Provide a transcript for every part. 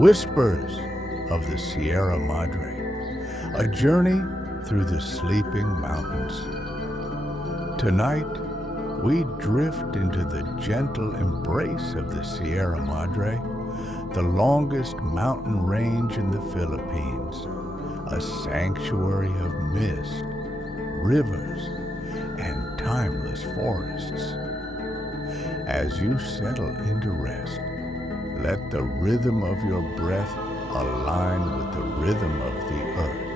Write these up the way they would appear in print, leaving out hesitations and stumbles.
Whispers of the Sierra Madre, a journey through the sleeping mountains. Tonight, we drift into the gentle embrace of the Sierra Madre, the longest mountain range in the Philippines, a sanctuary of mist, rivers, and timeless forests. As you settle into rest, let the rhythm of your breath align with the rhythm of the earth.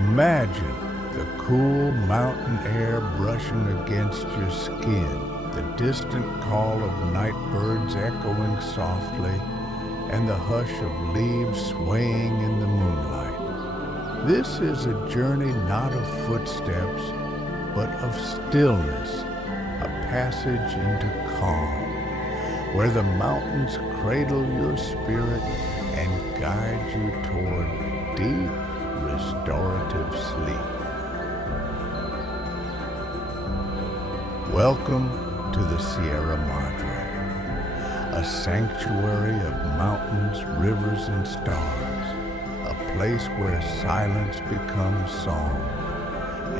Imagine the cool mountain air brushing against your skin, the distant call of night birds echoing softly, and the hush of leaves swaying in the moonlight. This is a journey not of footsteps, but of stillness, a passage into calm, where the mountains cradle your spirit and guide you toward deep, restorative sleep. Welcome to the Sierra Madre, a sanctuary of mountains, rivers, and stars, a place where silence becomes song,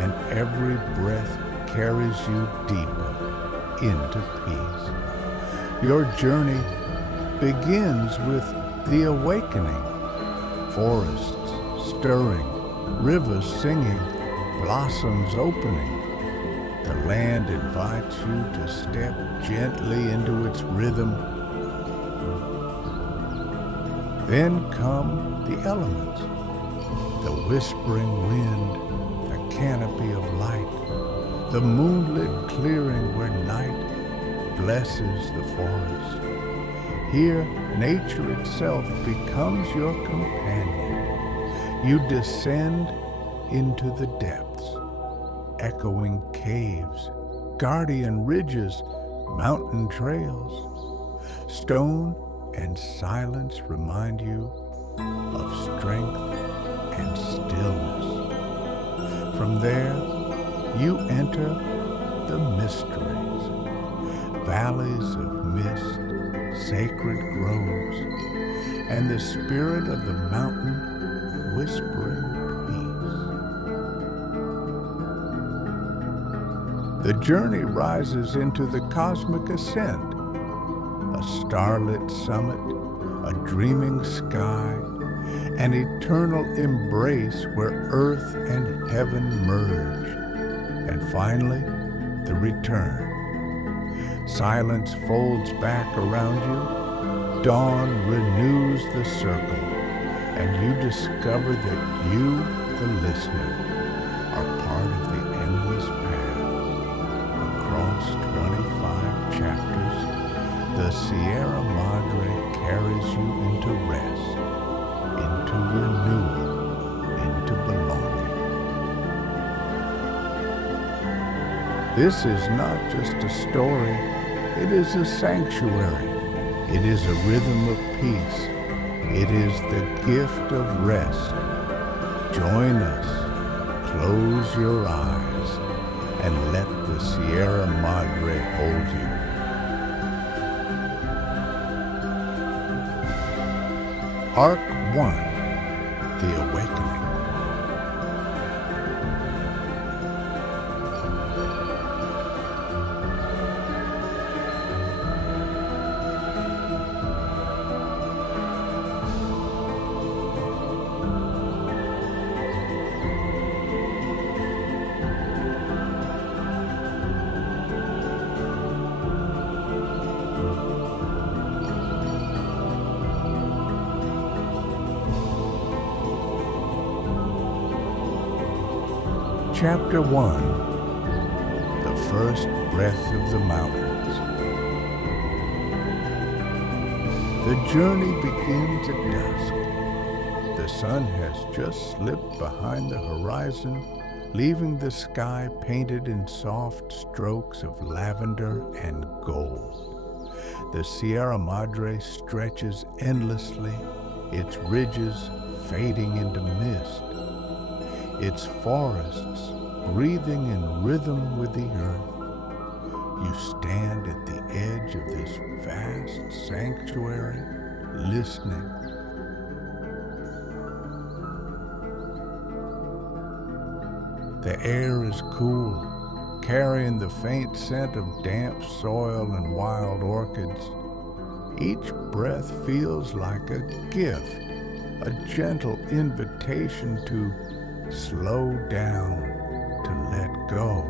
and every breath carries you deeper into peace. Your journey begins with the awakening, forests stirring, rivers singing, blossoms opening. The land invites you to step gently into its rhythm. Then come the elements, the whispering wind, the canopy of light, the moonlit clearing where night blesses the forest. Here, nature itself becomes your companion. You descend into the depths, echoing caves, guardian ridges, mountain trails. Stone and silence remind you of strength and stillness. From there, you enter the mysteries, valleys of mist, sacred groves, and the spirit of the mountain whispering peace. The journey rises into the cosmic ascent, a starlit summit, a dreaming sky, an eternal embrace where earth and heaven merge, and finally, the return. Silence folds back around you, dawn renews the circle, and you discover that you, the listener, are part of the endless path. Across 25 chapters, the Sierra Madre carries you into rest, into renewal, into belonging. This is not just a story, it is a sanctuary. It is a rhythm of peace. It is the gift of rest. Join us, close your eyes, and let the Sierra Madre hold you. Arc 1, The Awakening. Chapter 1, The First Breath of the Mountains. The journey begins at dusk. The sun has just slipped behind the horizon, leaving the sky painted in soft strokes of lavender and gold. The Sierra Madre stretches endlessly, its ridges fading into mist, its forests breathing in rhythm with the earth. You stand at the edge of this vast sanctuary, listening. The air is cool, carrying the faint scent of damp soil and wild orchids. Each breath feels like a gift, a gentle invitation to slow down, to let go.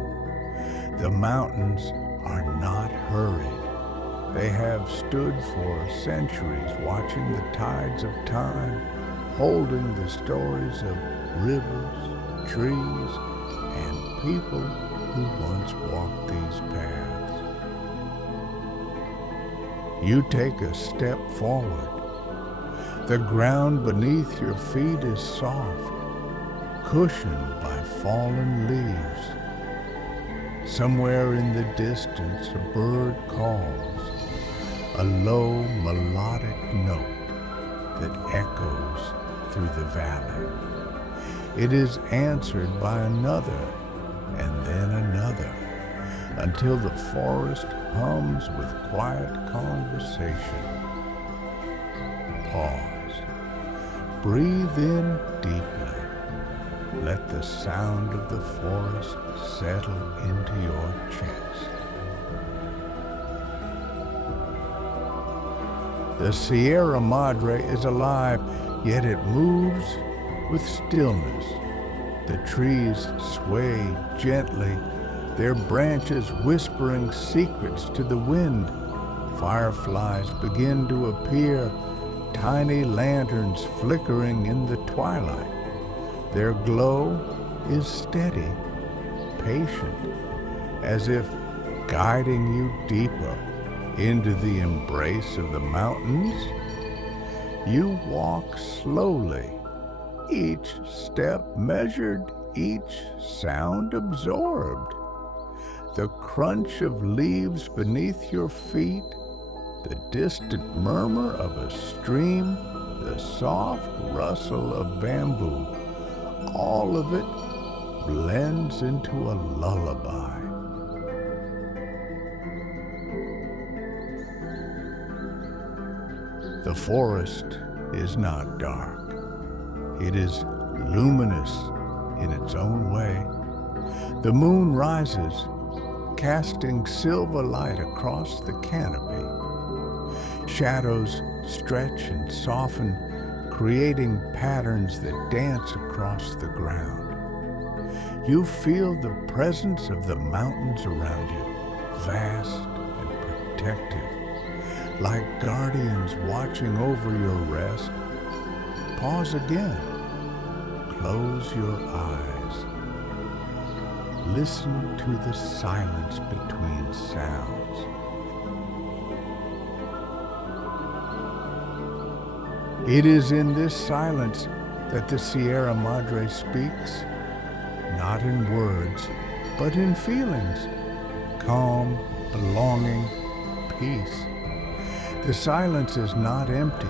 The mountains are not hurried. They have stood for centuries, watching the tides of time, holding the stories of rivers, trees, and people who once walked these paths. You take a step forward. The ground beneath your feet is soft, cushioned by fallen leaves. Somewhere in the distance, a bird calls, a low melodic note that echoes through the valley. It is answered by another, and then another, until the forest hums with quiet conversation. Pause. Breathe in deeply. Let the sound of the forest settle into your chest. The Sierra Madre is alive, yet it moves with stillness. The trees sway gently, their branches whispering secrets to the wind. Fireflies begin to appear, tiny lanterns flickering in the twilight. Their glow is steady, patient, as if guiding you deeper into the embrace of the mountains. You walk slowly, each step measured, each sound absorbed. The crunch of leaves beneath your feet, the distant murmur of a stream, the soft rustle of bamboo, all of it blends into a lullaby. The forest is not dark. It is luminous in its own way. The moon rises, casting silver light across the canopy. Shadows stretch and soften, creating patterns that dance across the ground. You feel the presence of the mountains around you, vast and protective, like guardians watching over your rest. Pause again. Close your eyes. Listen to the silence between sounds. It is in this silence that the Sierra Madre speaks, not in words, but in feelings, calm, belonging, peace. The silence is not empty.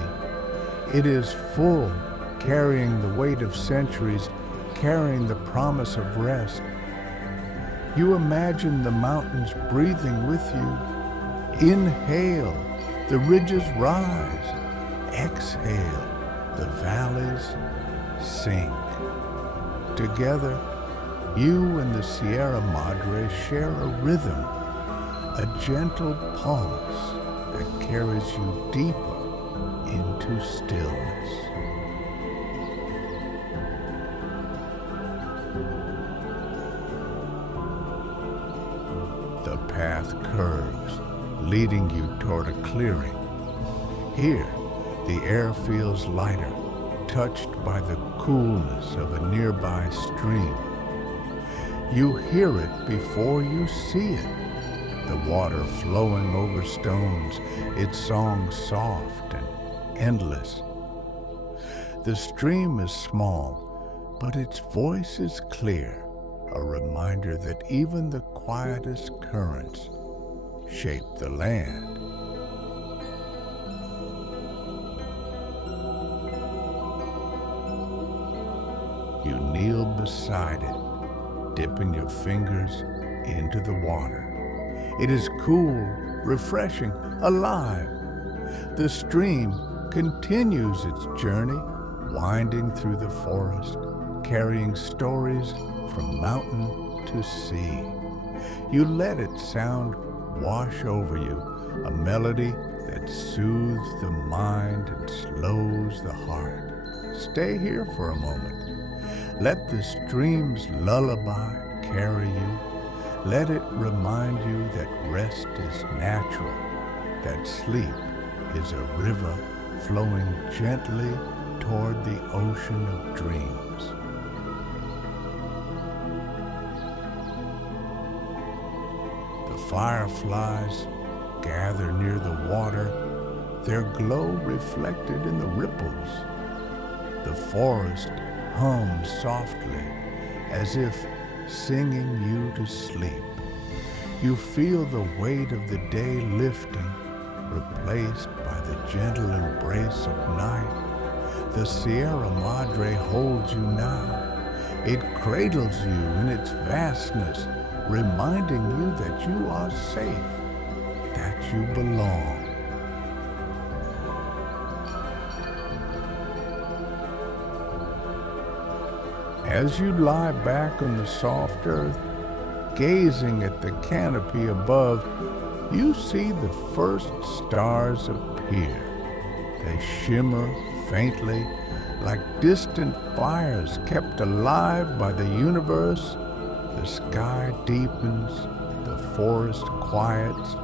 It is full, carrying the weight of centuries, carrying the promise of rest. You imagine the mountains breathing with you. Inhale, the ridges rise. Exhale, the valleys sink. Together, you and the Sierra Madre share a rhythm, a gentle pulse that carries you deeper into stillness. The path curves, leading you toward a clearing. Here, the air feels lighter, touched by the coolness of a nearby stream. You hear it before you see it, the water flowing over stones, its song soft and endless. The stream is small, but its voice is clear, a reminder that even the quietest currents shape the land. You kneel beside it, dipping your fingers into the water. It is cool, refreshing, alive. The stream continues its journey, winding through the forest, carrying stories from mountain to sea. You let its sound wash over you, a melody that soothes the mind and slows the heart. Stay here for a moment. Let the stream's lullaby carry you. Let it remind you that rest is natural, that sleep is a river flowing gently toward the ocean of dreams. The fireflies gather near the water, their glow reflected in the ripples. The forest hums softly, as if singing you to sleep. You feel the weight of the day lifting, replaced by the gentle embrace of night. The Sierra Madre holds you now. It cradles you in its vastness, reminding you that you are safe, that you belong. As you lie back on the soft earth, gazing at the canopy above, you see the first stars appear. They shimmer faintly like distant fires kept alive by the universe. The sky deepens, the forest quiets,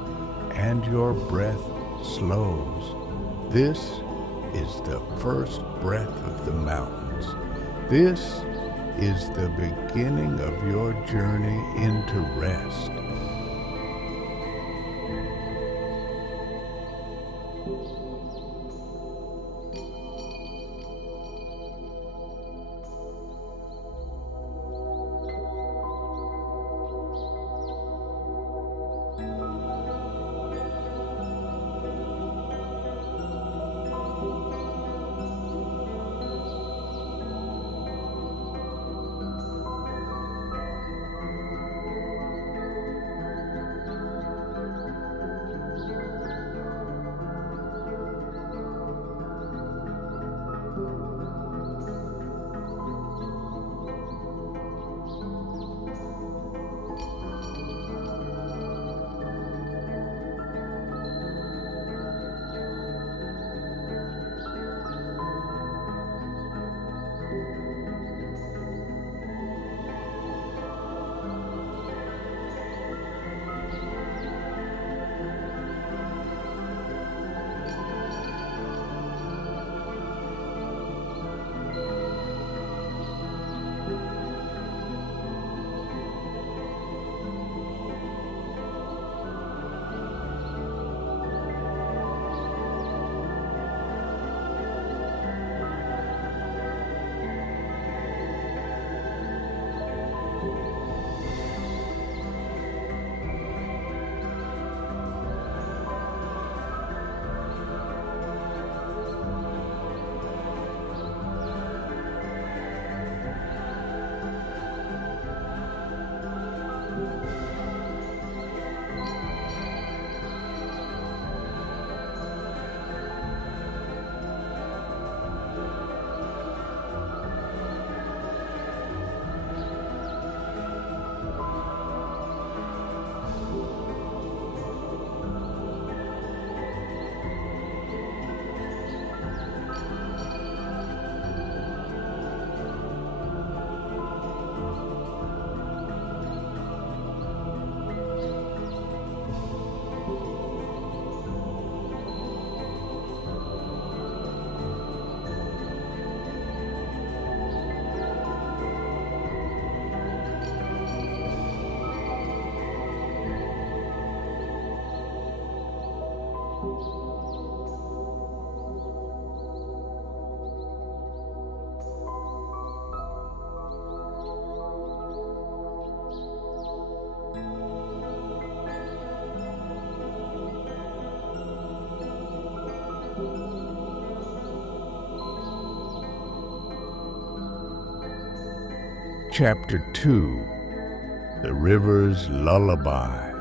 and your breath slows. This is the first breath of the mountains. This is the beginning of your journey into rest. Chapter 2, The River's Lullaby.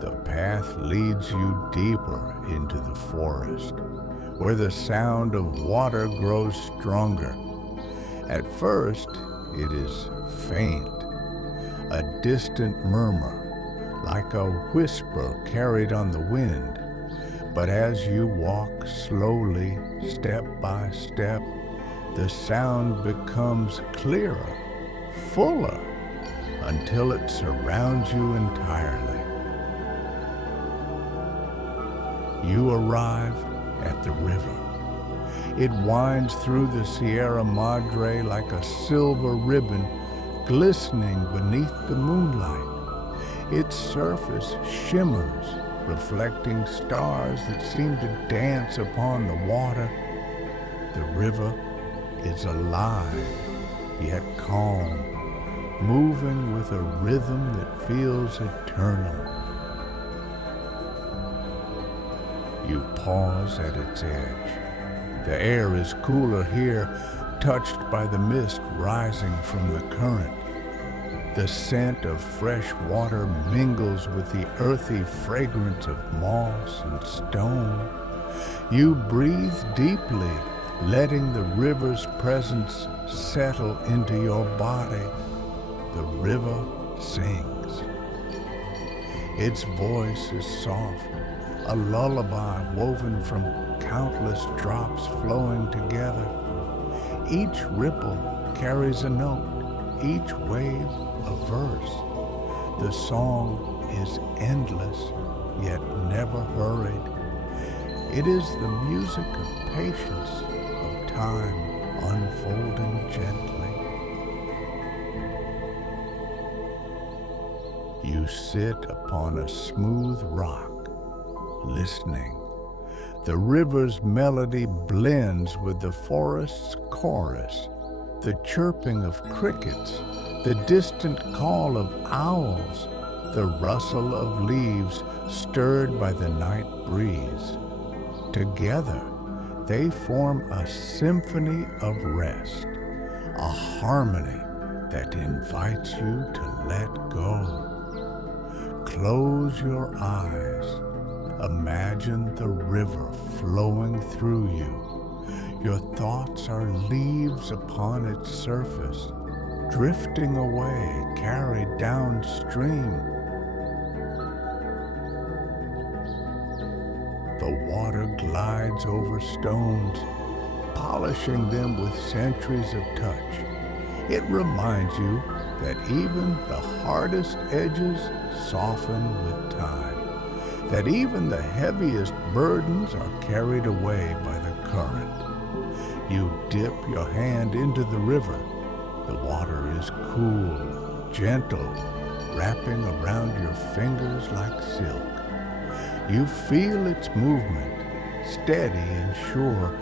The path leads you deeper into the forest, where the sound of water grows stronger. At first, it is faint, a distant murmur, like a whisper carried on the wind. But as you walk slowly, step by step, the sound becomes clearer, fuller, until it surrounds you entirely. You arrive at the river. It winds through the Sierra Madre like a silver ribbon glistening beneath the moonlight. Its surface shimmers, reflecting stars that seem to dance upon the water. The river is alive, yet calm, moving with a rhythm that feels eternal. You pause at its edge. The air is cooler here, touched by the mist rising from the current. The scent of fresh water mingles with the earthy fragrance of moss and stone. You breathe deeply, letting the river's presence settle into your body. The river sings. Its voice is soft, a lullaby woven from countless drops flowing together. Each ripple carries a note, each wave a verse. The song is endless, yet never hurried. It is the music of patience, of time unfolding gently. You sit upon a smooth rock, listening. The river's melody blends with the forest's chorus, the chirping of crickets, the distant call of owls, the rustle of leaves stirred by the night breeze. Together, they form a symphony of rest, a harmony that invites you to let go. Close your eyes. Imagine the river flowing through you. Your thoughts are leaves upon its surface, drifting away, carried downstream. The water glides over stones, polishing them with centuries of touch. It reminds you that even the hardest edges soften with time, that even the heaviest burdens are carried away by the current. You dip your hand into the river. The water is cool, gentle, wrapping around your fingers like silk. You feel its movement, steady and sure,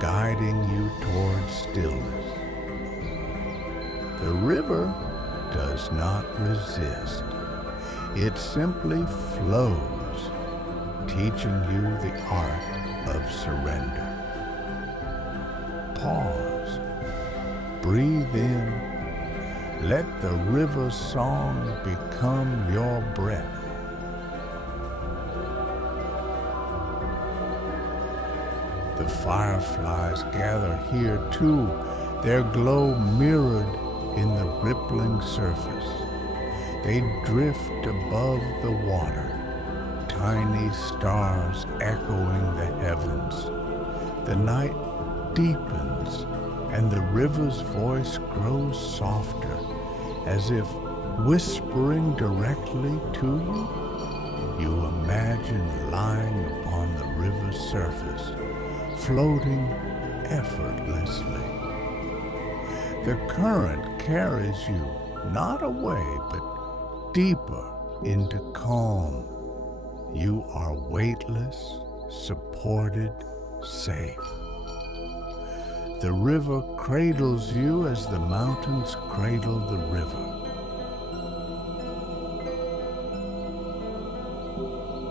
guiding you towards stillness. The river does not resist. It simply flows, teaching you the art of surrender. Pause. Breathe in. Let the river's song become your breath. The fireflies gather here too, their glow mirrored in the rippling surface. They drift above the water, tiny stars echoing the heavens. The night deepens, and the river's voice grows softer, as if whispering directly to you. You imagine lying upon the river's surface, floating effortlessly. The current carries you not away, but deeper into calm. You are weightless, supported, safe. The river cradles you as the mountains cradle the river.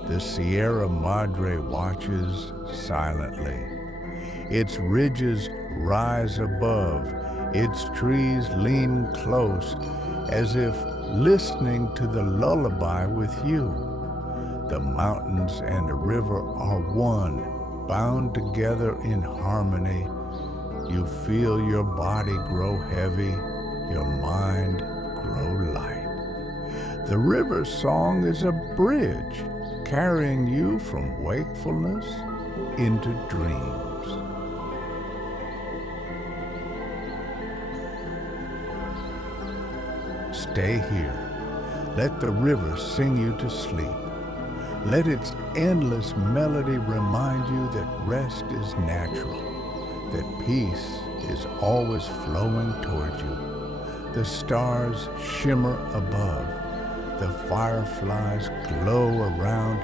The Sierra Madre watches silently. Its ridges rise above, its trees lean close, as if listening to the lullaby with you. The mountains and the river are one, bound together in harmony. You feel your body grow heavy, your mind grow light. The river's song is a bridge carrying you from wakefulness into dreams. Stay here. Let the river sing you to sleep. Let its endless melody remind you that rest is natural, that peace is always flowing toward you. The stars shimmer above, the fireflies glow around,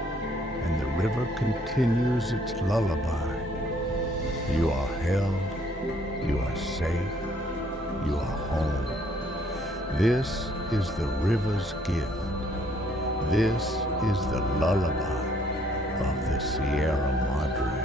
and the river continues its lullaby. You are held, you are safe, you are home. This is the river's gift. This is the lullaby of the Sierra Madre.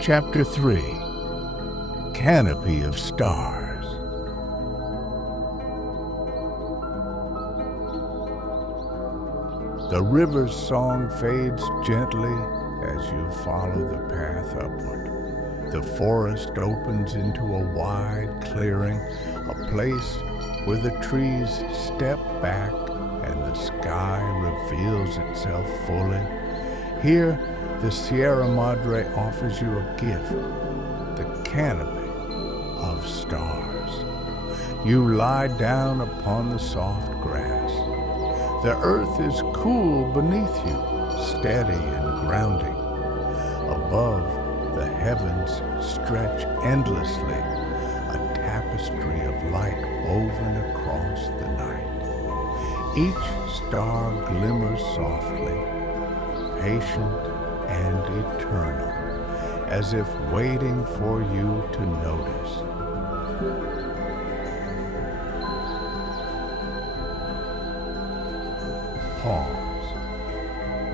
Chapter 3, Canopy of Stars. The river's song fades gently as you follow the path upward. The forest opens into a wide clearing, a place where the trees step back and the sky reveals itself fully. Here, the Sierra Madre offers you a gift, the canopy of stars. You lie down upon the soft grass. The earth is cool beneath you, steady and grounding. Above, the heavens stretch endlessly, a tapestry of light woven across the night. Each star glimmers softly, patient and eternal, as if waiting for you to notice. Pause.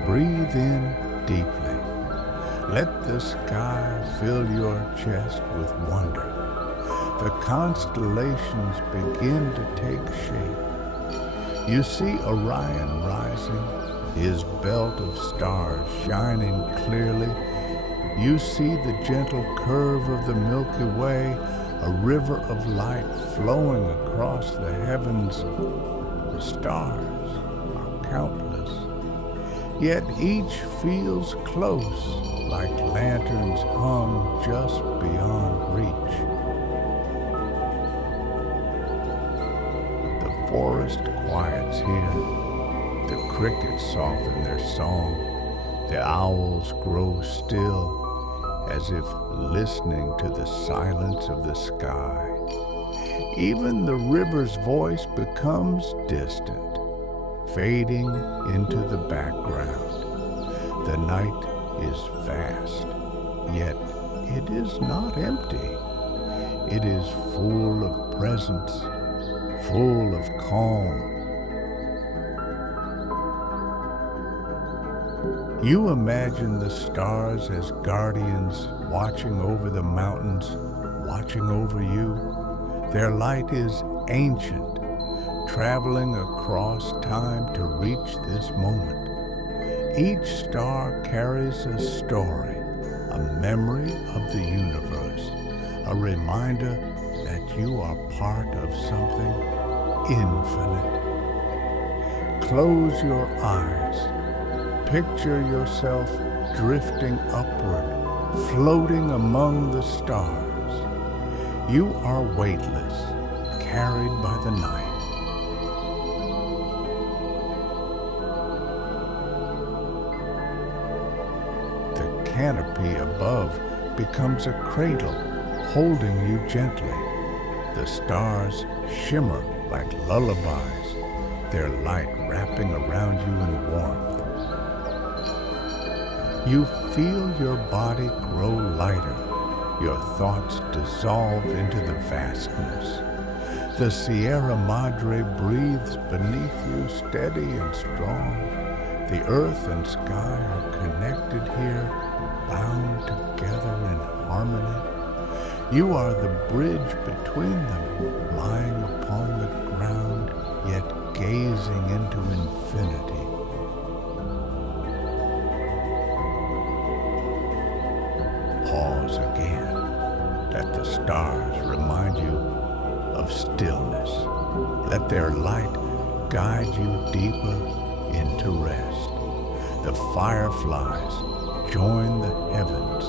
Breathe in deeply. Let the sky fill your chest with wonder. The constellations begin to take shape. You see Orion rising, his belt of stars shining clearly. You see the gentle curve of the Milky Way, a river of light flowing across the heavens. The stars are countless, yet each feels close, like lanterns hung just beyond reach. The forest quiets here. The crickets soften their song. The owls grow still, as if listening to the silence of the sky. Even the river's voice becomes distant, fading into the background. The night is vast, yet it is not empty. It is full of presence, full of calm. You imagine the stars as guardians watching over the mountains, watching over you. Their light is ancient, traveling across time to reach this moment. Each star carries a story, a memory of the universe, a reminder that you are part of something infinite. Close your eyes. Picture yourself drifting upward, floating among the stars. You are weightless, carried by the night. The canopy above becomes a cradle, holding you gently. The stars shimmer like lullabies, their light wrapping around you in warmth. You feel your body grow lighter, your thoughts dissolve into the vastness. The Sierra Madre breathes beneath you, steady and strong. The earth and sky are connected here, bound together in harmony. You are the bridge between them, lying upon the ground, yet gazing into infinity. Pause again. Let the stars remind you of stillness. Let their light guide you deeper into rest. The fireflies join the heavens,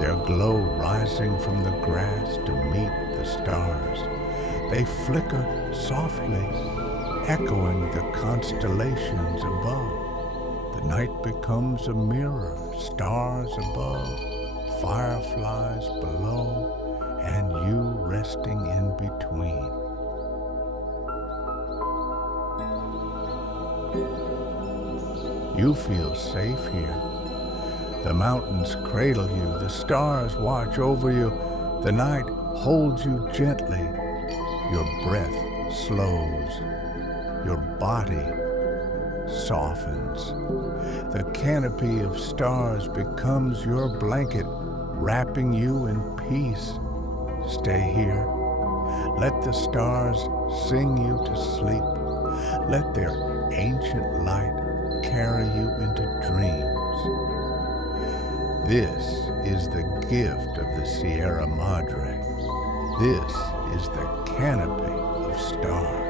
their glow rising from the grass to meet the stars. They flicker softly, echoing the constellations above. The night becomes a mirror, stars above, fireflies below, and you resting in between. You feel safe here. The mountains cradle you, the stars watch over you, the night holds you gently. Your breath slows, your body softens. The canopy of stars becomes your blanket, wrapping you in peace. Stay here. Let the stars sing you to sleep. Let their ancient light carry you into dreams. This is the gift of the Sierra Madre. This is the canopy of stars.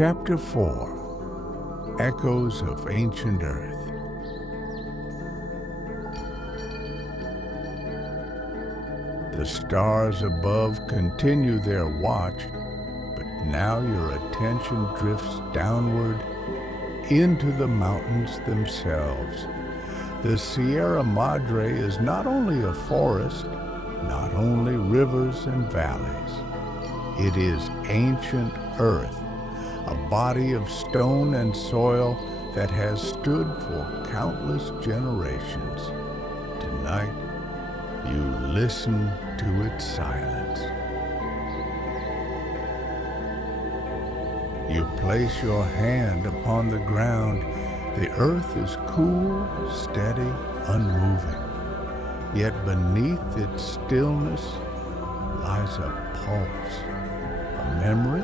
Chapter 4 Echoes of Ancient Earth. The The stars above continue their watch, but now your attention drifts downward into the mountains themselves. The Sierra Madre is not only a forest, not only rivers and valleys. It is ancient earth, a body of stone and soil that has stood for countless generations. Tonight, you listen to its silence. You place your hand upon the ground. The earth is cool, steady, unmoving. Yet beneath its stillness lies a pulse, a memory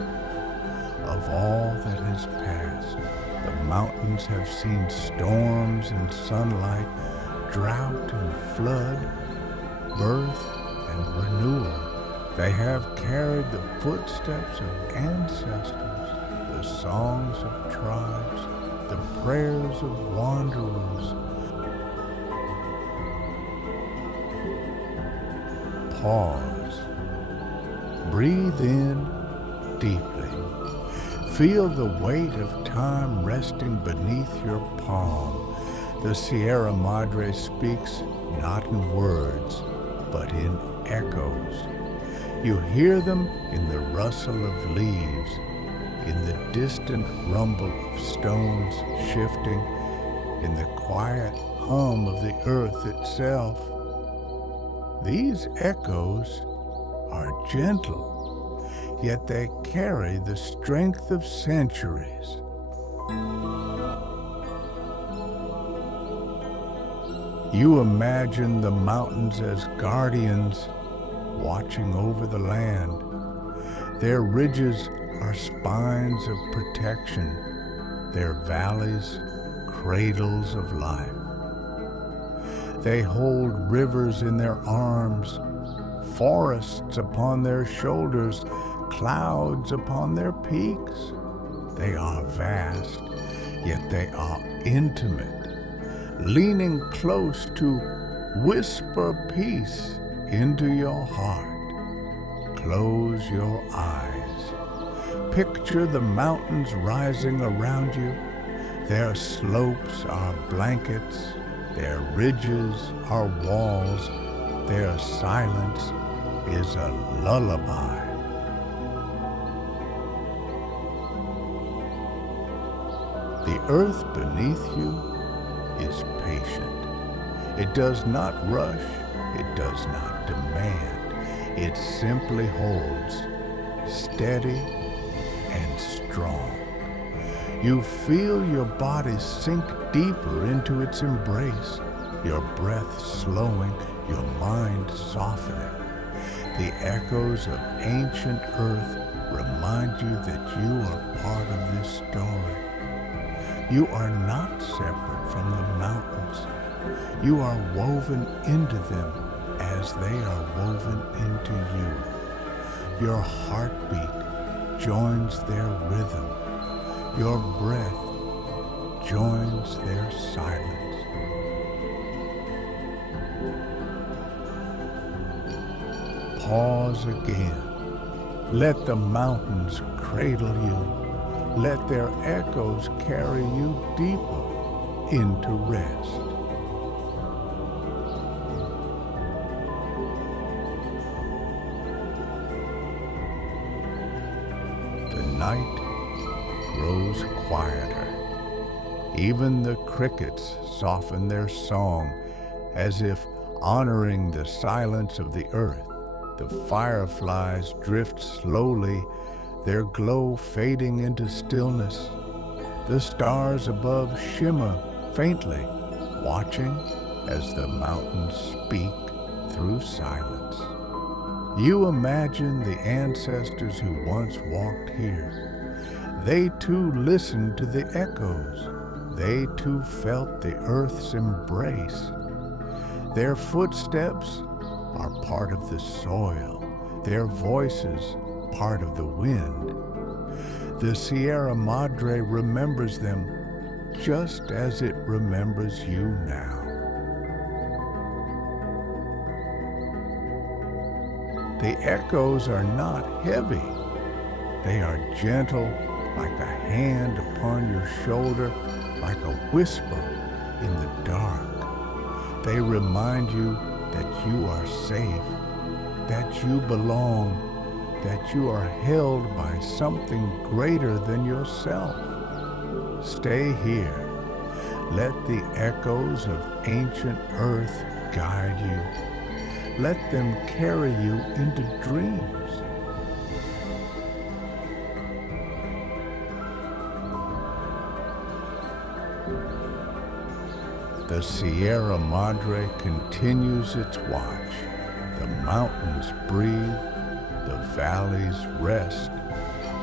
of all that has passed. The mountains have seen storms and sunlight, drought and flood, birth and renewal. They have carried the footsteps of ancestors, the songs of tribes, the prayers of wanderers. Pause. Breathe in deeply. Feel the weight of time resting beneath your palm. The Sierra Madre speaks not in words, but in echoes. You hear them in the rustle of leaves, in the distant rumble of stones shifting, in the quiet hum of the earth itself. These echoes are gentle, yet they carry the strength of centuries. You imagine the mountains as guardians watching over the land. Their ridges are spines of protection, their valleys cradles of life. They hold rivers in their arms, forests upon their shoulders, clouds upon their peaks. They are vast, yet they are intimate, leaning close to whisper peace into your heart. Close your eyes. Picture the mountains rising around you. Their slopes are blankets, their ridges are walls, their silence is a lullaby. The earth beneath you is patient. It does not rush, it does not demand. It simply holds, steady and strong. You feel your body sink deeper into its embrace, your breath slowing, your mind softening. The echoes of ancient earth remind you that you are part of this story. You are not separate from the mountains. You are woven into them as they are woven into you. Your heartbeat joins their rhythm. Your breath joins their silence. Pause again. Let the mountains cradle you. Let their echoes carry you deeper into rest. The night grows quieter. Even the crickets soften their song as if honoring the silence of the earth. The fireflies drift slowly, their glow fading into stillness. The stars above shimmer faintly, watching as the mountains speak through silence. You imagine the ancestors who once walked here. They too listened to the echoes. They too felt the earth's embrace. Their footsteps are part of the soil, their voices part of the wind. The Sierra Madre remembers them just as it remembers you now. The echoes are not heavy. They are gentle, like a hand upon your shoulder, like a whisper in the dark. They remind you that you are safe, that you belong, that you are held by something greater than yourself. Stay here. Let the echoes of ancient earth guide you. Let them carry you into dreams. The Sierra Madre continues its watch. The mountains breathe, the valleys rest.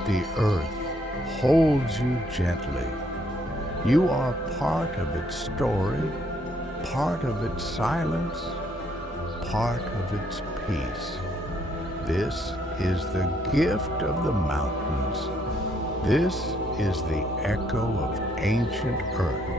The earth holds you gently. You are part of its story, part of its silence, part of its peace. This is the gift of the mountains. This is the echo of ancient earth.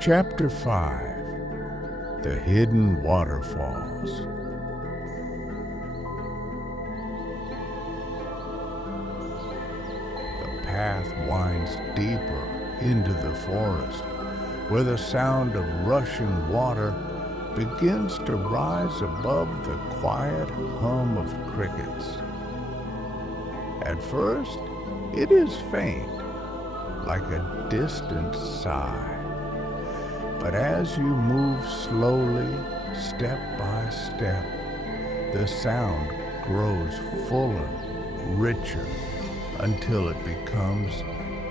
Chapter 5. The Hidden Waterfalls. The path winds deeper into the forest, where the sound of rushing water begins to rise above the quiet hum of crickets. At first, it is faint, like a distant sigh. But as you move slowly, step by step, the sound grows fuller, richer, until it becomes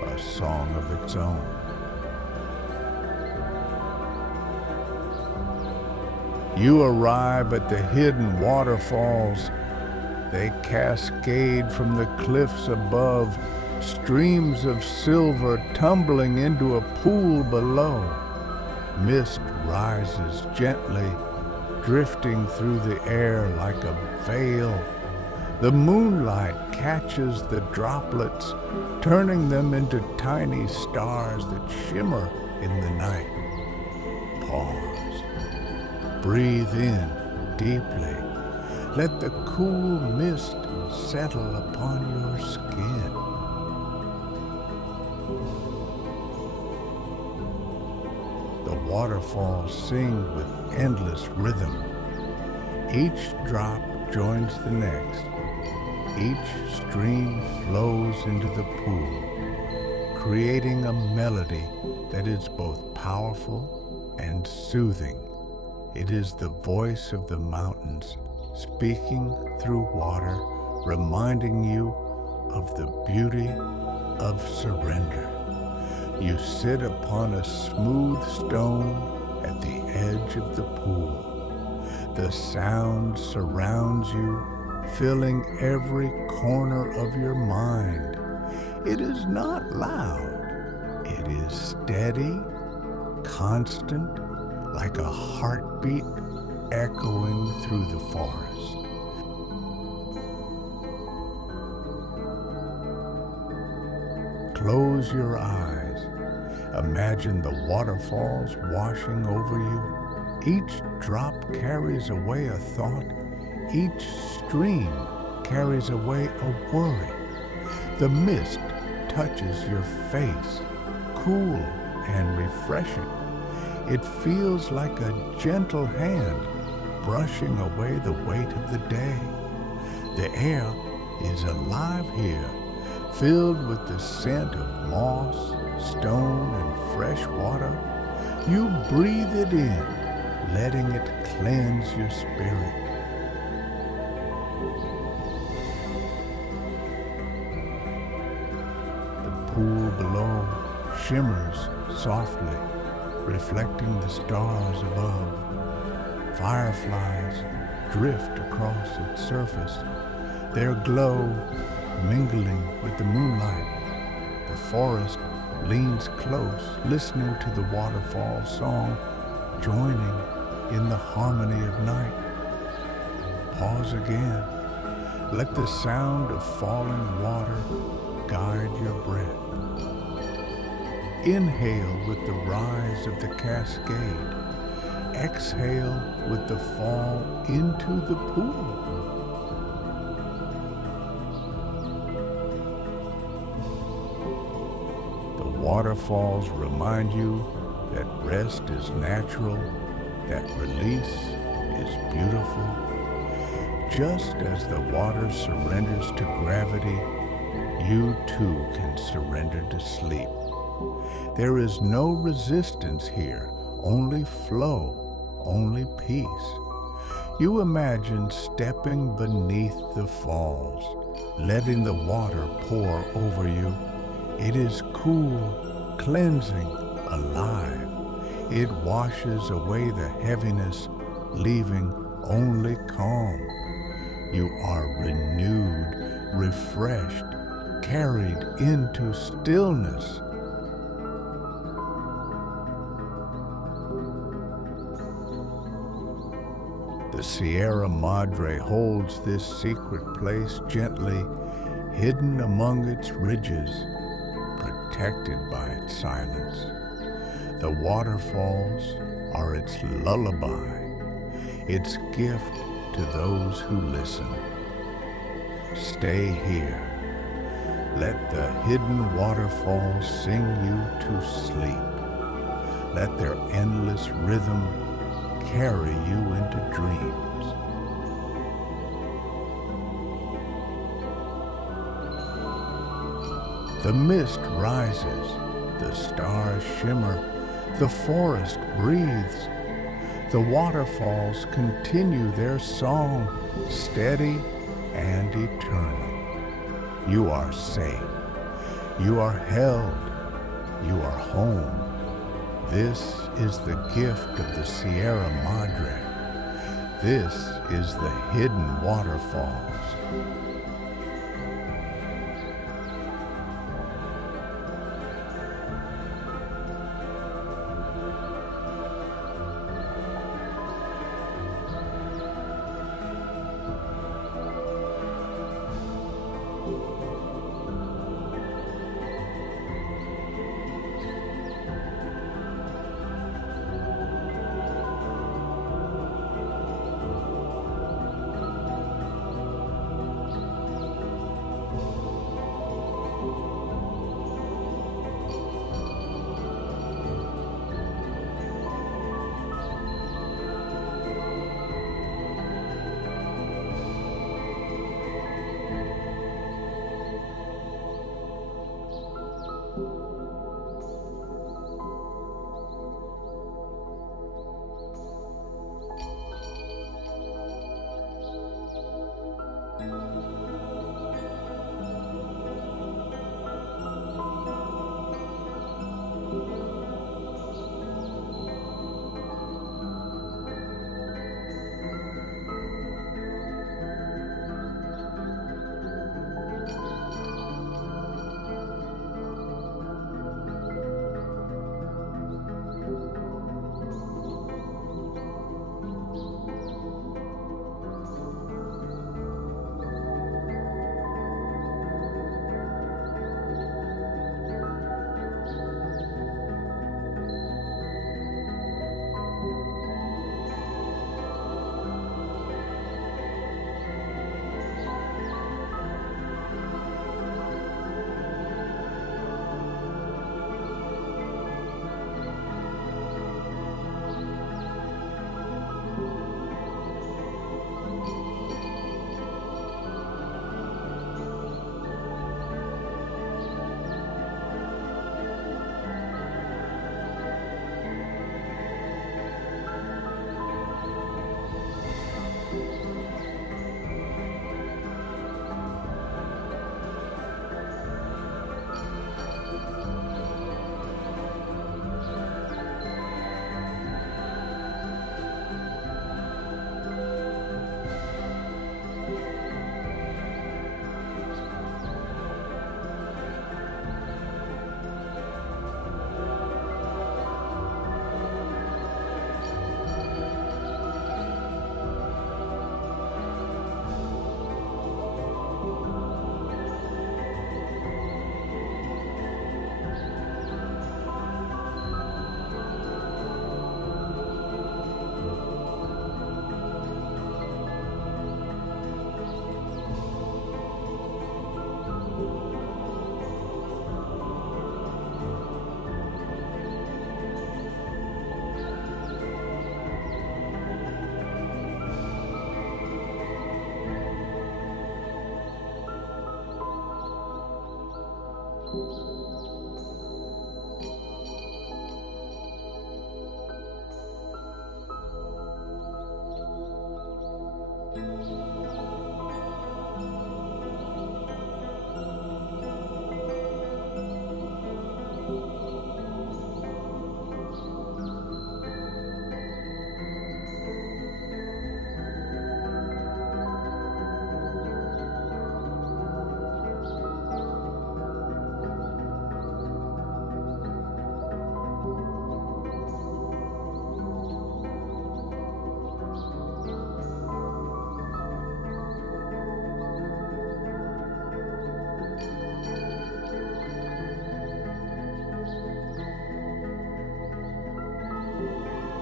a song of its own. You arrive at the hidden waterfalls. They cascade from the cliffs above, streams of silver tumbling into a pool below. Mist rises gently, drifting through the air like a veil. The moonlight catches the droplets, turning them into tiny stars that shimmer in the night. Pause. Breathe in deeply. Let the cool mist settle upon your skin. The waterfalls sing with endless rhythm. Each drop joins the next. Each stream flows into the pool, creating a melody that is both powerful and soothing. It is the voice of the mountains speaking through water, reminding you of the beauty of surrender. You sit upon a smooth stone at the edge of the pool. The sound surrounds you, filling every corner of your mind. It is not loud. It is steady, constant, like a heartbeat echoing through the forest. Close your eyes. Imagine the waterfalls washing over you. Each drop carries away a thought. Each stream carries away a worry. The mist touches your face, cool and refreshing. It feels like a gentle hand brushing away the weight of the day. The air is alive here, filled with the scent of moss, stone, and fresh water. You breathe it in, letting it cleanse your spirit. The pool below shimmers softly, reflecting the stars above. Fireflies drift across its surface, their glow mingling with the moonlight. The forest leans close, listening to the waterfall song, joining in the harmony of night. Pause again. Let the sound of falling water guide your breath. Inhale with the rise of the cascade. Exhale with the fall into the pool. The waterfalls remind you that rest is natural, that release is beautiful. Just as the water surrenders to gravity, you too can surrender to sleep. There is no resistance here, only flow. Only peace. You imagine stepping beneath the falls, letting the water pour over you. It is cool, cleansing, alive. It washes away the heaviness, leaving only calm. You are renewed, refreshed, carried into stillness. The Sierra Madre holds this secret place gently, hidden among its ridges, protected by its silence. The waterfalls are its lullaby, its gift to those who listen. Stay here. Let the hidden waterfalls sing you to sleep. Let their endless rhythm carry you into dreams. The mist rises, the stars shimmer, the forest breathes. The waterfalls continue their song, steady and eternal. You are safe. You are held. You are home. This is the gift of the Sierra Madre. This is the hidden waterfalls.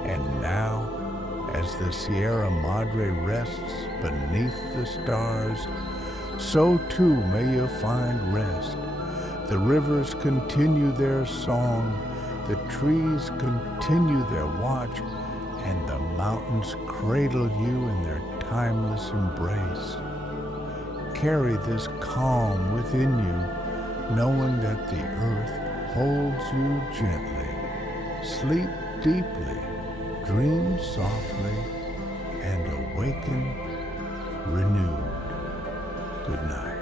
And now, as the Sierra Madre rests beneath the stars, so too may you find rest. The rivers continue their song, the trees continue their watch, and the mountains cradle you in their timeless embrace. Carry this calm within you, knowing that the earth holds you gently. Sleep deeply, dream softly, and awaken renewed. Good night.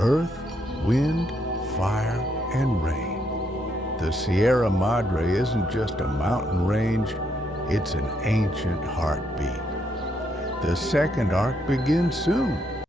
earth, wind, fire, and rain. The Sierra Madre isn't just a mountain range, it's an ancient heartbeat. The second arc begins soon,